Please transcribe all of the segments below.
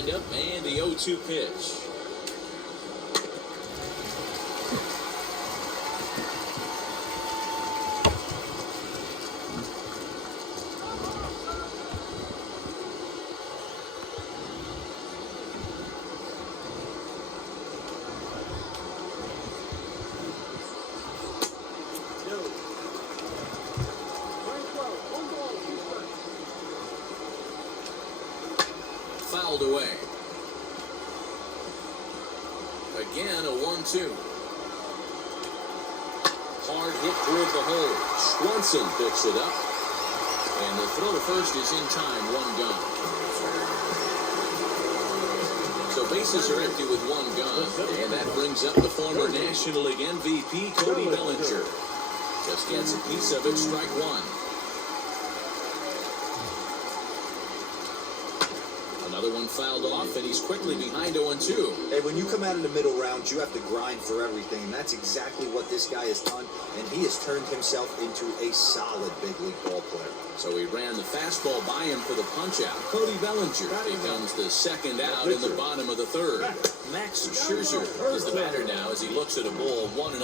lined up, and the 0-2 pitch. Fouled away. Again, a 1-2. Hard hit toward the hole. Swanson picks it up. And the throw to first is in time, 1 gone. So bases are empty with 1 gone. And that brings up the former National League MVP, Cody Bellinger. Just gets a piece of it, strike 1. Another one fouled off, and he's quickly behind 0-2. Hey, when you come out of the middle rounds, you have to grind for everything, and that's exactly what this guy has done, and he has turned himself into a solid big league ball player. So he ran the fastball by him for the punch-out. Cody Bellinger becomes the second out in the bottom of the third. Max Scherzer is the batter now as he looks at a ball 1-0.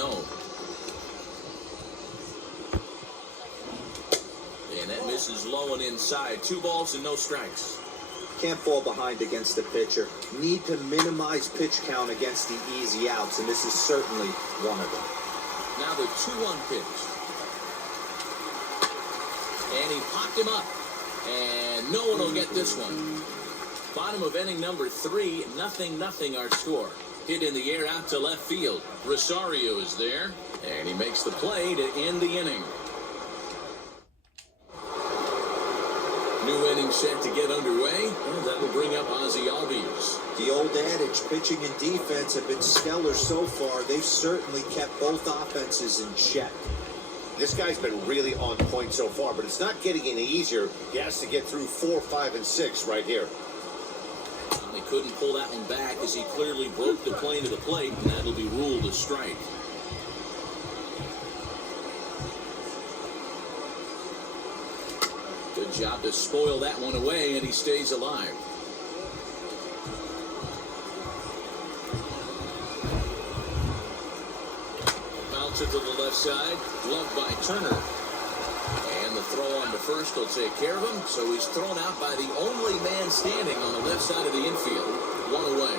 And that misses low and inside. 2 balls and no strikes. Can't fall behind against the pitcher. Need to minimize pitch count against the easy outs, and this is certainly one of them. Now the 2-1 pitch. And he popped him up. And no one will get this one. Bottom of inning number 3, 0-0 our score. Hit in the air out to left field. Rosario is there, and he makes the play to end the inning. New inning set to get underway, and that will bring up Ozzie Albies. The old adage, pitching and defense have been stellar so far. They've certainly kept both offenses in check. This guy's been really on point so far, but it's not getting any easier. He has to get through 4, 5, and 6 right here. He couldn't pull that one back as he clearly broke the plane to the plate, and that'll be ruled a strike. Good job to spoil that one away, and he stays alive. Bounce it to the left side, gloved by Turner. And the throw on to first will take care of him, so he's thrown out by the only man standing on the left side of the infield. 1 away.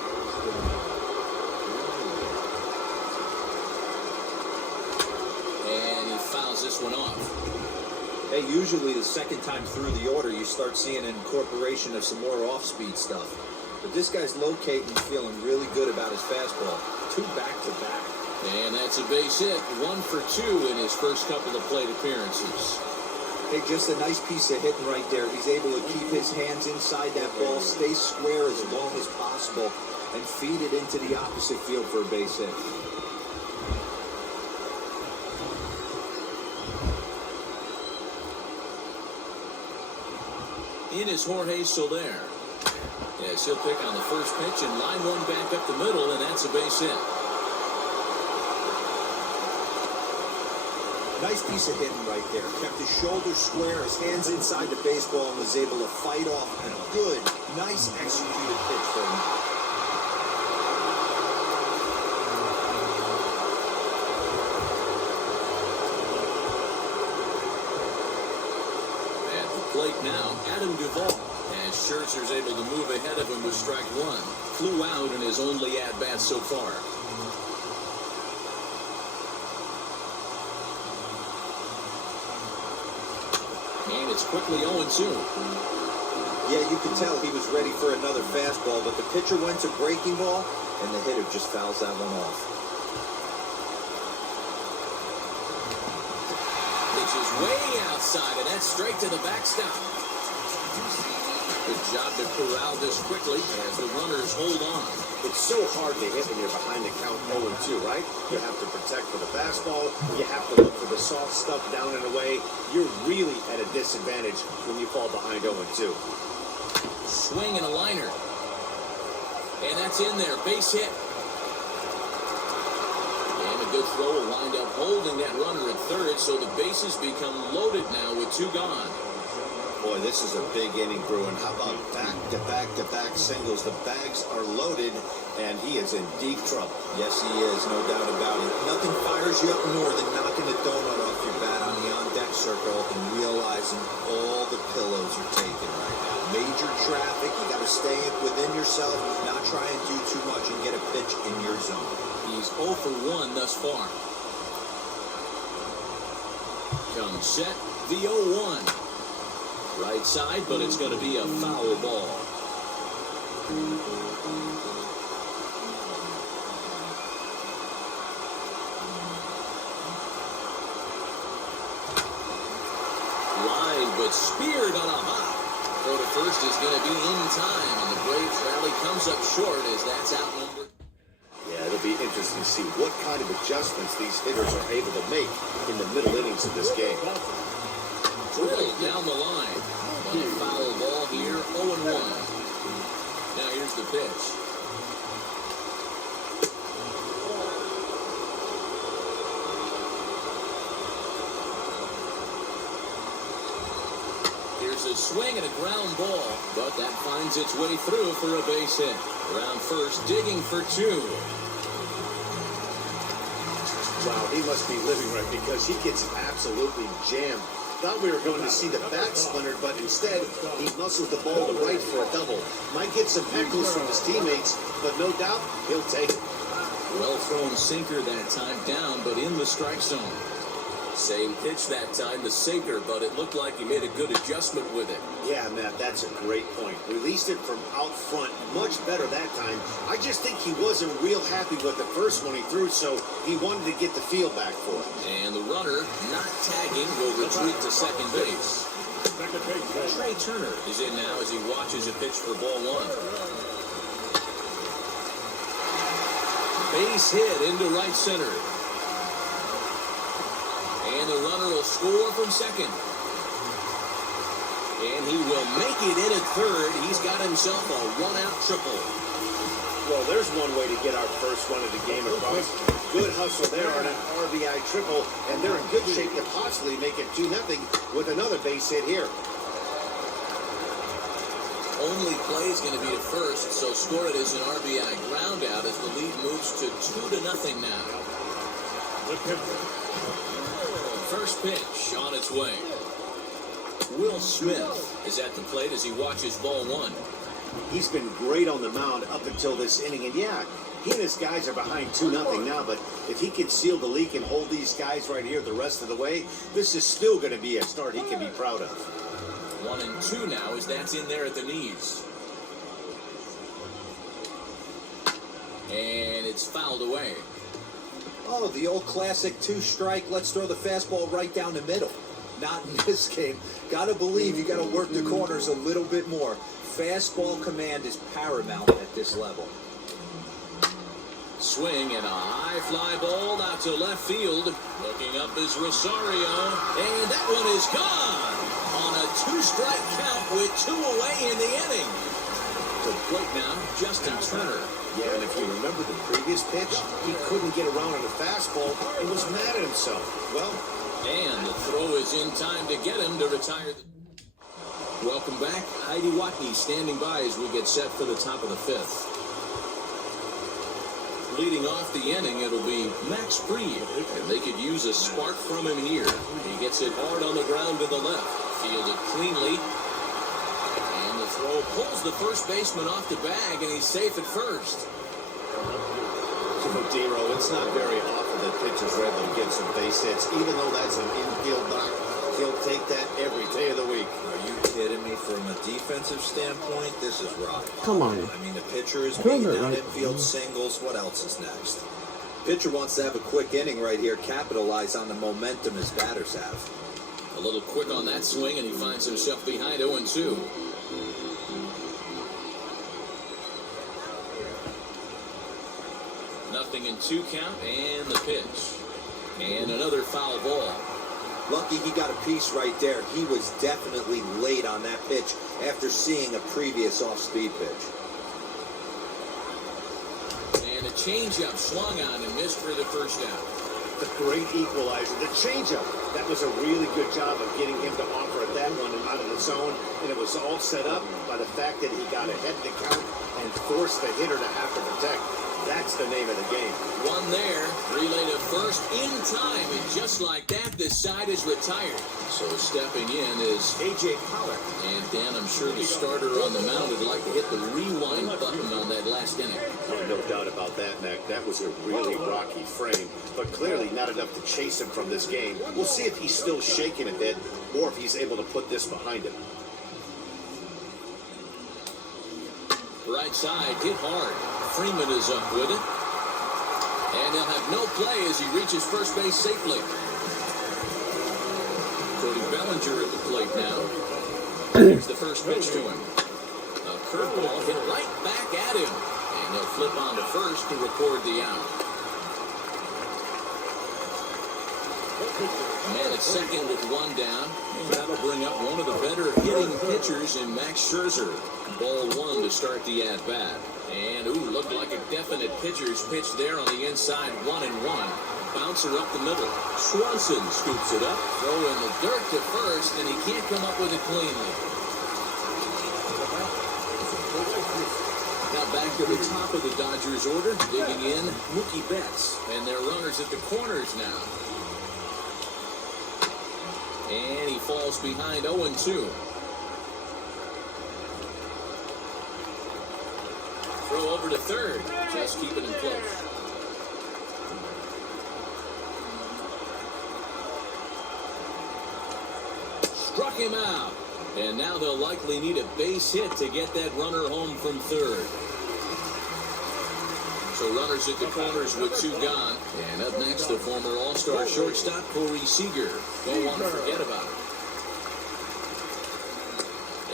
And he fouls this one off. Hey, usually the second time through the order, you start seeing an incorporation of some more off-speed stuff. But this guy's locating and feeling really good about his fastball. 2 back-to-back. And that's a base hit. 1 for 2 in his first couple of plate appearances. Hey, just a nice piece of hitting right there. He's able to keep his hands inside that ball, stay square as long as possible, and feed it into the opposite field for a base hit. In is Jorge Soler. Yes, he'll pick on the first pitch and line one back up the middle, and that's a base hit. Nice piece of hitting right there. Kept his shoulders square, his hands inside the baseball, and was able to fight off a good, nice executed pitch for him. At the plate now, Adam Duvall. As Scherzer's able to move ahead of him with strike one. Flew out in his only at-bat so far. And it's quickly 0-2. Yeah, you could tell he was ready for another fastball, but the pitcher went to breaking ball, and the hitter just fouls that one off. Pitch is way outside, and that's straight to the backstop. Good job to corral this quickly as the runners hold on. It's so hard to hit when you're behind the count 0-2, right? You have to protect for the fastball. You have to look for the soft stuff down and away. You're really at a disadvantage when you fall behind 0-2. Swing and a liner. And that's in there. Base hit. And a good throw will wind up holding that runner at third, so the bases become loaded now with two gone. Boy, this is a big inning, Bruin. How about back-to-back-to-back singles? The bags are loaded, and he is in deep trouble. Yes, he is, no doubt about it. Nothing fires you up more than knocking the donut off your bat on the on-deck circle and realizing all the pillows you're taking right now. Major traffic, you got to stay within yourself, not try and do too much and get a pitch in your zone. He's 0 for 1 thus far. Comes set, the 0-1. Right side, but it's going to be a foul ball. Line, but speared on a hop. Throw to first is going to be in time, and the Braves rally comes up short as that's outnumbered. Yeah, it'll be interesting to see what kind of adjustments these hitters are able to make in the middle innings of this game. Drilled down the line. But a foul ball here, 0-1. Now here's the pitch. Here's a swing and a ground ball, but that finds its way through for a base hit. Around first, digging for 2. Wow, he must be living right because he gets absolutely jammed. Thought we were going to see the bat splintered, but instead, he muscles the ball to right for a double. Might get some heckles from his teammates, but no doubt, he'll take it. Well thrown sinker that time, down, but in the strike zone. Same pitch that time, the sinker, but it looked like he made a good adjustment with it. Yeah, Matt, that's a great point. Released it from out front much better that time. I just think he wasn't real happy with the first one he threw, so he wanted to get the feel back for it. And the runner, not tagging, will retreat to second base. Trey Turner is in now as he watches a pitch for ball 1. Base hit into right center. And the runner will score from second. And he will make it in at third. He's got himself a one-out triple. Well, there's one way to get our first run of the game across. Good hustle there on an RBI triple, and they're in good shape to possibly make it 2-0 with another base hit here. Only play is going to be at first, so score it as an RBI ground out as the lead moves to 2-0 now. First pitch on its way. Will Smith is at the plate as he watches ball 1. He's been great on the mound up until this inning, and yeah, he and his guys are behind 2-0 now, but if he can seal the leak and hold these guys right here the rest of the way, this is still going to be a start he can be proud of. 1-2 now as that's in there at the knees. And it's fouled away. Oh, the old classic 2-strike, let's throw the fastball right down the middle. Not in this game. Gotta believe you gotta work the corners a little bit more. Fastball command is paramount at this level. Swing and a high fly ball out to left field. Looking up is Rosario, and that one is gone on a 2-strike count with 2 away in the inning. To the plate now, Justin Turner. Yeah, and if you remember the previous pitch, he couldn't get around on the fastball and was mad at himself. Well, and the throw is in time to get him to retire. Welcome back. Heidi Watney standing by as we get set for the top of the 5th. Leading off the inning, it'll be Max Fried, and they could use a spark from him here. He gets it hard on the ground to the left, fielded cleanly, and the throw pulls the first baseman off the bag, and he's safe at first. Dero, it's not very often that pitchers are able to get some base hits, even though that's an infield knock. He'll take that every day of the week. Are you kidding me? From a defensive standpoint, this is rock. Come on. I mean, the pitcher is Prove beating it, down right? infield singles. What else is next? Pitcher wants to have a quick inning right here, capitalize on the momentum his batters have. A little quick on that swing, and he finds himself behind 0-2. Nothing in 2 count, and the pitch. And another foul ball. Lucky he got a piece right there. He was definitely late on that pitch after seeing a previous off-speed pitch. And a changeup swung on and missed for the first out. The great equalizer, the changeup. That was a really good job of getting him to offer at that one and out of the zone. And it was all set up by the fact that he got ahead of the count and forced the hitter to have to protect. That's the name of the game. One there, relay to first in time, and just like that, this side is retired. So stepping in is A.J. Pollock. And Dan, I'm sure the starter on the mound would like to hit the rewind button on that last inning. No doubt about that, Mac. That was a really rocky frame, but clearly not enough to chase him from this game. We'll see if he's still shaking a bit or if he's able to put this behind him. Right side, hit hard. Freeman is up with it. And he'll have no play as he reaches first base safely. Cody Bellinger at the plate now. Here's the first pitch to him. A curveball hit right back at him. And he'll flip on to first to record the out. Man at second with one down. And that'll bring up one of the better hitting pitchers in Max Scherzer. Ball one to start the at-bat. And, looked like a definite pitcher's pitch there on the inside, 1-1. Bouncer up the middle. Swanson scoops it up, throw in the dirt to first, and he can't come up with it cleanly. Now back to the top of the Dodgers order, digging in, Mookie Betts. And their runners at the corners now. And he falls behind 0-2. Throw over to third, just keeping him close. Struck him out. And now they'll likely need a base hit to get that runner home from third. So runners at the corners with two gone. And up next, the former All-Star shortstop, Corey Seager. Don't want to forget about it.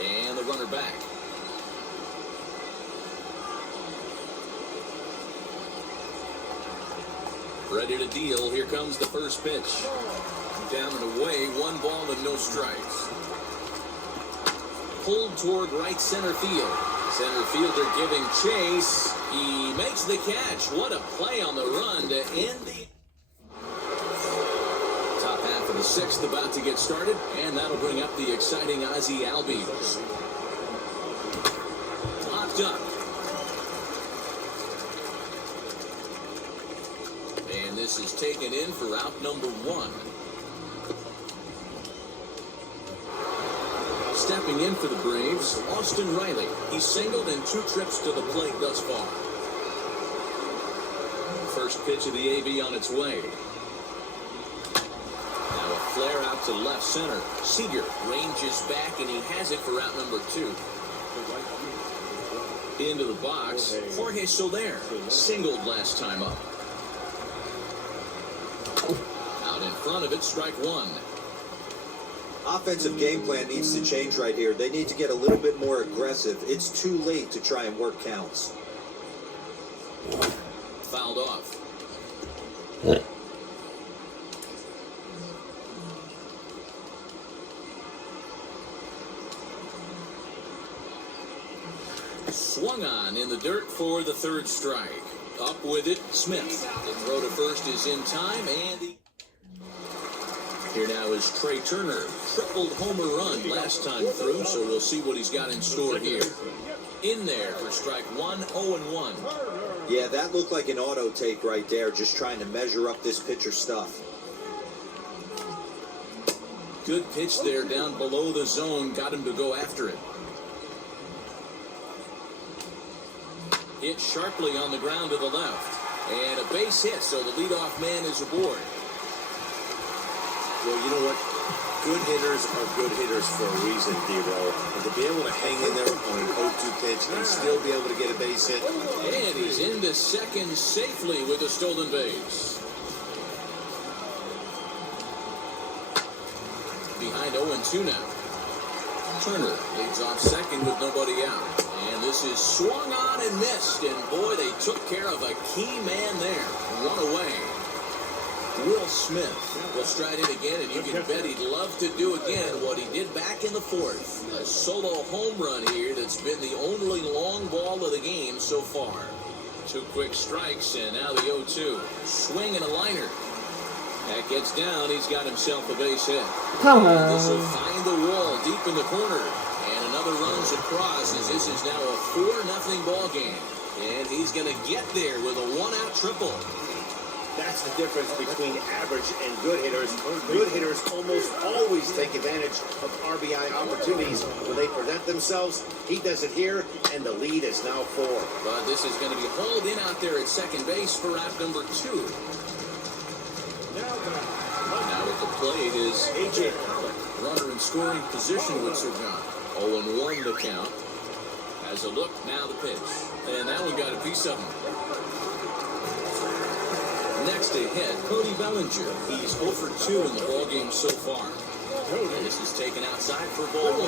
And the runner back. Ready to deal. Here comes the first pitch. Down and away, 1 ball and no strikes. Pulled toward right center field. Center fielder giving chase. He makes the catch. What a play on the run to end the top half of the sixth about to get started. And that'll bring up the exciting Ozzie Albies. Locked up. And this is taken in for out number 1. Stepping in for the Braves, Austin Riley. He's singled in 2 trips to the plate thus far. First pitch of the AB on its way. Now a flare out to left center. Seager ranges back, and he has it for out number 2. Into the box, Jorge Soler. Singled last time up. Out in front of it, strike 1. Offensive game plan needs to change right here. They need to get a little bit more aggressive. It's too late to try and work counts. Fouled off. Swung on in the dirt for the third strike. Up with it, Smith. The throw to first is in time, and here now is Trey Turner. Tripled homer run last time through, so we'll see what he's got in store here. In there for strike 1, 0-1. Yeah, that looked like an auto take right there, just trying to measure up this pitcher's stuff. Good pitch there down below the zone, got him to go after it. Hit sharply on the ground to the left. And a base hit, so the leadoff man is aboard. Well, you know what? Good hitters are good hitters for a reason, D-Roll. And to be able to hang in there on an 0-2 pitch and still be able to get a base hit. And he's into second safely with a stolen base. Behind 0-2 now. Turner leads off second with nobody out. And this is swung on and missed. And boy, they took care of a key man there. One away. Will Smith will stride in again, and you can bet he'd love to do again what he did back in the 4th. A solo home run here that's been the only long ball of the game so far. 2 quick strikes, and now the 0-2. Swing and a liner. That gets down. He's got himself a base hit. Come And this will on. find the wall deep in the corner. And another runs across as this is now a 4-0 ball game. And he's going to get there with a one-out triple. That's the difference between average and good hitters. Good hitters almost always take advantage of RBI opportunities when they present themselves. He does it here, and the lead is now 4. But this is going to be hauled in out there at second base for out number 2. Now at the plate is A.J. Pollock. Runner in scoring position with Sir John. 0-1 the count. Has a look, now the pitch. And that one got a piece of him. Next to hit, Cody Bellinger. He's 0 for 2 in the ballgame so far. And this is taken outside for ball 1.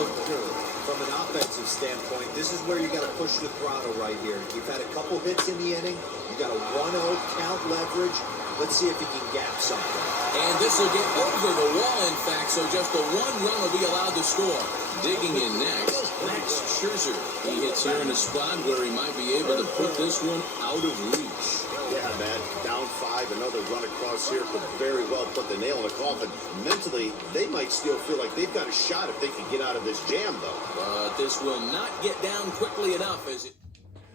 From an offensive standpoint, this is where you got to push the throttle right here. You've had a couple hits in the inning. You got a 1-0 count leverage. Let's see if he can gap something. And this will get over the wall, in fact, so just the 1 run will be allowed to score. Digging in next, Max Scherzer. He hits here in a spot where he might be able to put this one out of reach. Yeah, man. Down 5, another run across here could very well put the nail in the coffin. Mentally, they might still feel like they've got a shot if they can get out of this jam, though. But this will not get down quickly enough as it...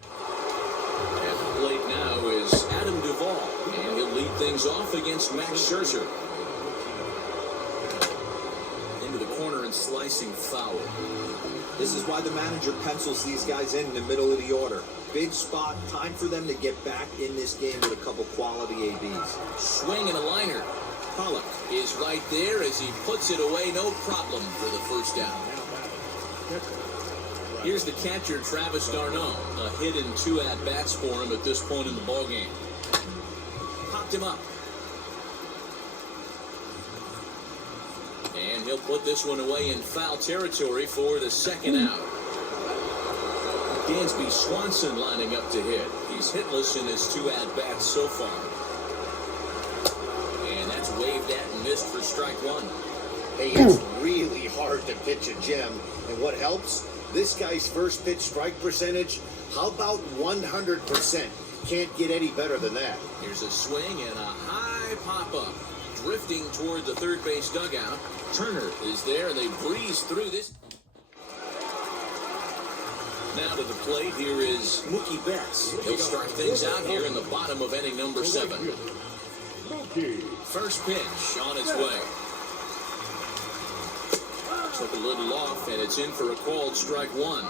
At the plate now is Adam Duvall, and he'll lead things off against Max Scherzer. Into the corner and slicing foul. This is why the manager pencils these guys in the middle of the order. Big spot, time for them to get back in this game with a couple quality ABs. Swing and a liner. Pollock is right there as he puts it away, no problem for the first down. Here's the catcher, Travis d'Arnaud. A hit and 2 at-bats for him at this point in the ballgame. Popped him up. And he'll put this one away in foul territory for the second out. Dansby Swanson lining up to hit. He's hitless in his 2 at-bats so far. And that's waved at and missed for strike 1. Hey, it's really hard to pitch a gem. And what helps? This guy's first pitch strike percentage, how about 100%? Can't get any better than that. Here's a swing and a high pop-up. Drifting toward the third base dugout. Turner is there, and they breeze through this. Now to the plate, here is Mookie Betts. He'll start things out here in the bottom of inning number 7. First pitch on its way. Took a little off, and it's in for a called strike 1.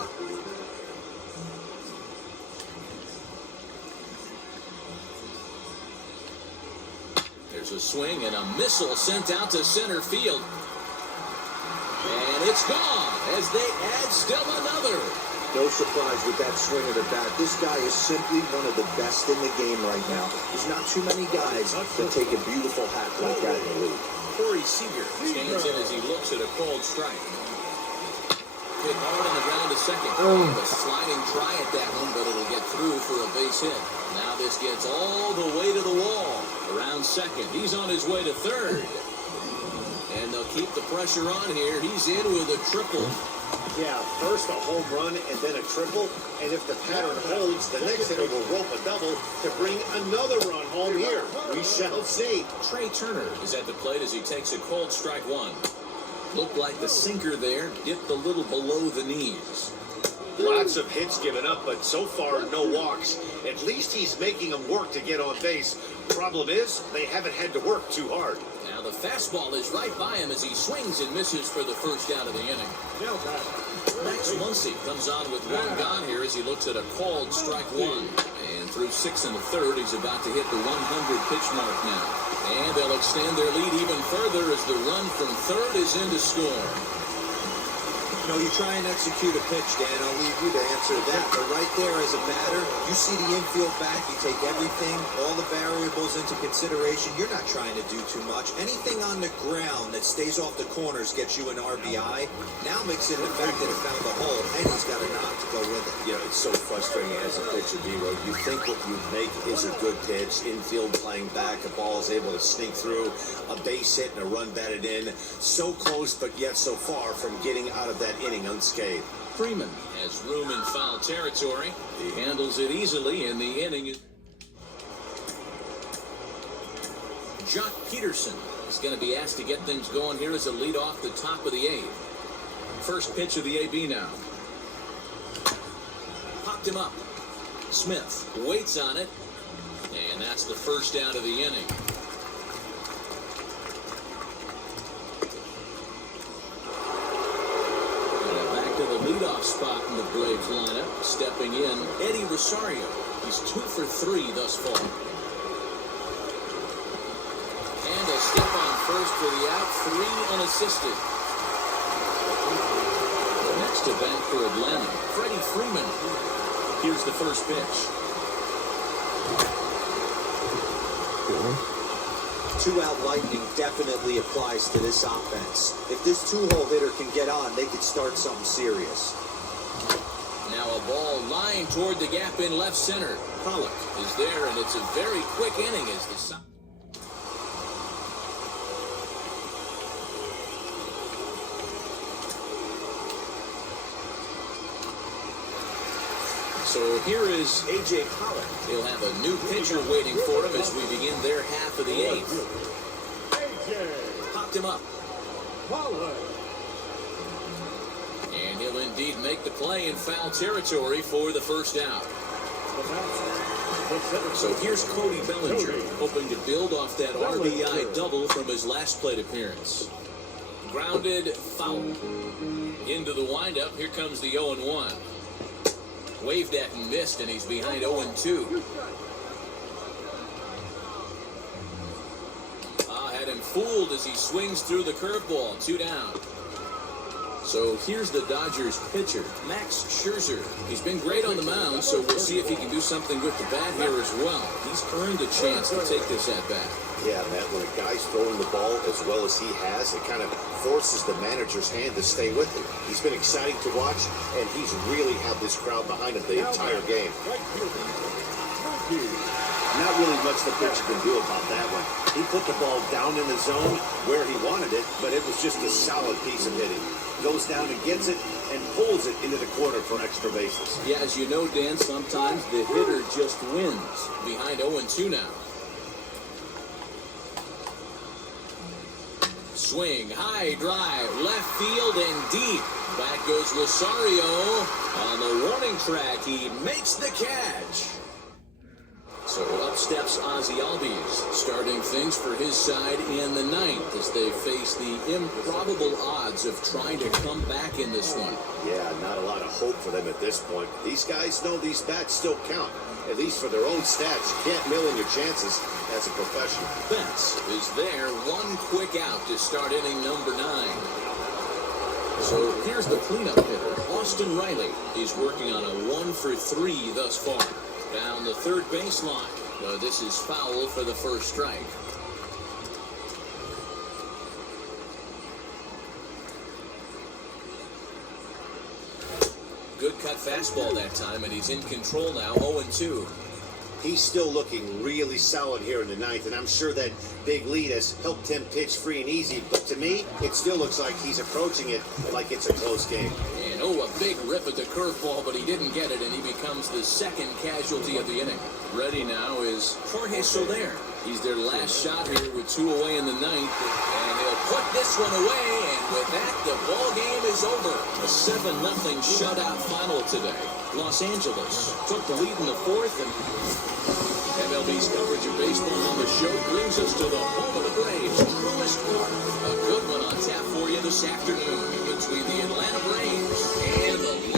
There's a swing and a missile sent out to center field. And it's gone as they add still another. No surprise with that swing of the bat. This guy is simply one of the best in the game right now. There's not too many guys that take a beautiful hack like that in the league. Corey Seager stands in as he looks at a called strike. Hit hard on the ground to second. A sliding try at that one, but it'll get through for a base hit. Now this gets all the way to the wall. Around second. He's on his way to third. And they'll keep the pressure on here. He's in with a triple. Yeah, first a home run and then a triple. And if the pattern holds, the next hitter will rope a double to bring another run home here. We shall see. Trey Turner is at the plate as he takes a cold strike 1. Looked like the sinker there dipped a little below the knees. Lots of hits given up, but so far no walks. At least he's making them work to get on base. Problem is, they haven't had to work too hard. Now the fastball is right by him as he swings and misses for the first out of the inning. Max Muncy comes on with 1 gone here as he looks at a called strike 1. And through 6 1/3, he's about to hit the 100 pitch mark now. And they'll extend their lead even further as the run from third is in to score. You know, you try and execute a pitch, Dan. I'll leave you to answer that. But right there as a batter, you see the infield back. You take everything, all the variables into consideration. You're not trying to do too much. Anything on the ground that stays off the corners gets you an RBI. Now mix in the fact that it found the hole, and he's got a knock to go with it. You know, it's so frustrating as a pitcher, D-Road. You think what you make is a good pitch. Infield playing back, a ball is able to sneak through, a base hit and a run batted in. So close, but yet so far from getting out of that inning unscathed. Freeman has room in foul territory. He handles it easily in the inning. Jock Peterson is going to be asked to get things going here as a lead off the top of the 8th. First pitch of the AB now. Popped him up. Smith waits on it, and that's the first out of the inning. And back to the leadoff spot in the Braves lineup. Stepping in, Eddie Rosario. He's 2 for 3 thus far. And a step on first for the out, 3 unassisted. Next to bat for Atlanta, Freddie Freeman. Here's the first pitch. Two-out lightning definitely applies to this offense. If this two-hole hitter can get on, they could start something serious. Now a ball lined toward the gap in left center. Pollock is there, and it's a very quick inning as the... So here is A.J. Pollock. He'll have a new pitcher waiting for him as we begin their half of the 8th. Popped him up. And he'll indeed make the play in foul territory for the first out. So here's Cody Bellinger, hoping to build off that RBI double from his last plate appearance. Grounded, foul. Into the windup, here comes the 0-1. Waved at and missed, and he's behind 0-2. Had him fooled as he swings through the curveball. 2 down. So here's the Dodgers pitcher, Max Scherzer. He's been great on the mound, so we'll see if he can do something with the bat here as well. He's earned a chance to take this at bat. Yeah, Matt, when a guy's throwing the ball as well as he has, it kind of forces the manager's hand to stay with him. He's been exciting to watch, and he's really had this crowd behind him the entire game. Not really much the pitcher can do about that one. He put the ball down in the zone where he wanted it, but it was just a solid piece of hitting. Goes down and gets it and pulls it into the corner for extra bases. Yeah, as you know, Dan, sometimes the hitter just wins. Behind 0-2 now. Swing, high drive, left field and deep. Back goes Rosario. On the warning track, he makes the catch. So up steps Ozzie Albies, starting things for his side in the 9th as they face the improbable odds of trying to come back in this one. Yeah, not a lot of hope for them at this point. These guys know these bats still count, at least for their own stats. You can't mill in your chances as a professional. Betts is there, one quick out to start inning number 9. So here's the cleanup hitter, Austin Riley. He's working on a 1 for 3 thus far. Down the third baseline. This is foul for the first strike. Good cut fastball that time, and he's in control now, 0-2. He's still looking really solid here in the 9th, and I'm sure that big lead has helped him pitch free and easy. But to me, it still looks like he's approaching it like it's a close game. And a big rip at the curveball, but he didn't get it, and he becomes the second casualty of the inning. Ready now is Jorge Soler. He's their last shot here with 2 away in the 9th, and he'll put this one away, and with that, the ball game is over. A 7-0 shutout final today. Los Angeles took the lead in the 4th, and MLB's coverage of baseball on the show brings us to the home of the Braves, Truist Park. A good one on tap for you this afternoon between the Atlanta Braves and the